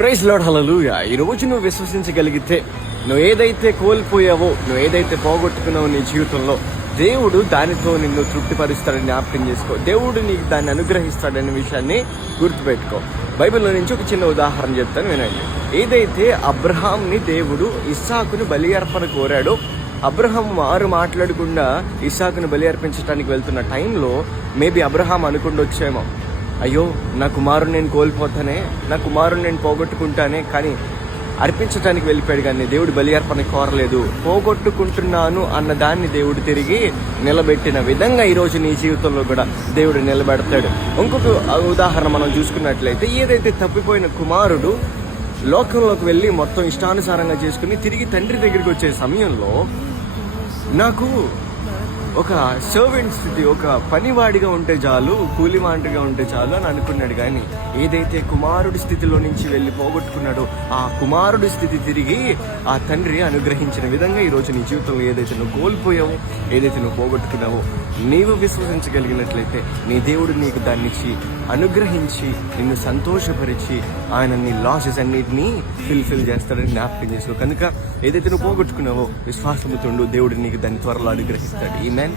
Praise lord, హల్లెలూయా. ఈ రోజు నువ్వు విశ్వసించగలిగితే, నువ్వు ఏదైతే కోల్పోయావో, నువ్వు ఏదైతే పోగొట్టుకున్నావో నీ జీవితంలో, దేవుడు దానితో నిన్ను తృప్తిపరుస్తాడని జ్ఞాపకం చేసుకో. దేవుడు నీకు దాన్ని అనుగ్రహిస్తాడనే విషయాన్ని గుర్తుపెట్టుకో. బైబిల్లో నుంచి ఒక చిన్న ఉదాహరణ చెప్తాను, వినండి. ఏదైతే అబ్రహాంని దేవుడు ఇస్సాకును బలి అర్పణ కోరాడో, అబ్రహాం వారు మాట్లాడకుండా ఇస్సాకును బలి అర్పించడానికి వెళ్తున్న టైంలో మేబీ అబ్రహాం అనుకుండొచ్చేమో, అయ్యో నా కుమారుని నేను కోల్పోతానే, నా కుమారుని నేను పోగొట్టుకుంటానే, కానీ అర్పించడానికి వెళ్ళిపోయాడు కానీ దేవుడు బలి అర్పణ కోరలేదు. పోగొట్టుకుంటున్నాను అన్న దాన్ని దేవుడు తిరిగి నిలబెట్టిన విధంగా ఈరోజు నీ జీవితంలో కూడా దేవుడు నిలబెడతాడు. ఇంకొక ఉదాహరణ మనం చూసుకున్నట్లయితే, ఏదైతే తప్పిపోయిన కుమారుడు లోకంలోకి వెళ్ళి మొత్తం ఇష్టానుసారంగా చేసుకుని తిరిగి తండ్రి దగ్గరికి వచ్చే సమయంలో, నాకు ఒక సర్వెంట్ స్థితి, ఒక పనివాడిగా ఉంటే చాలు, కూలివాడిగా ఉంటే చాలు అని అనుకున్నాడు. కానీ ఏదైతే కుమారుడి స్థితిలో నుంచి వెళ్ళి పోగొట్టుకున్నాడో, ఆ కుమారుడి స్థితి తిరిగి ఆ తండ్రి అనుగ్రహించిన విధంగా ఈరోజు నీ జీవితంలో ఏదైతే నువ్వు కోల్పోయావో, ఏదైతే నువ్వు పోగొట్టుకున్నావో, నీవు విశ్వసించగలిగినట్లయితే నీ దేవుడు నీకు దాన్నిచ్చి అనుగ్రహించి నిన్ను సంతోషపరిచి ఆయన నీ లాసెస్ అన్నిటినీ ఫిల్ చేస్తాడని జ్ఞాపకం చేసుకో. కనుక ఏదైతే నువ్వు పోగొట్టుకున్నావో విశ్వాసముతో దేవుడు నీకు దాన్ని త్వరలో అనుగ్రహిస్తాడు. ఆమేన్.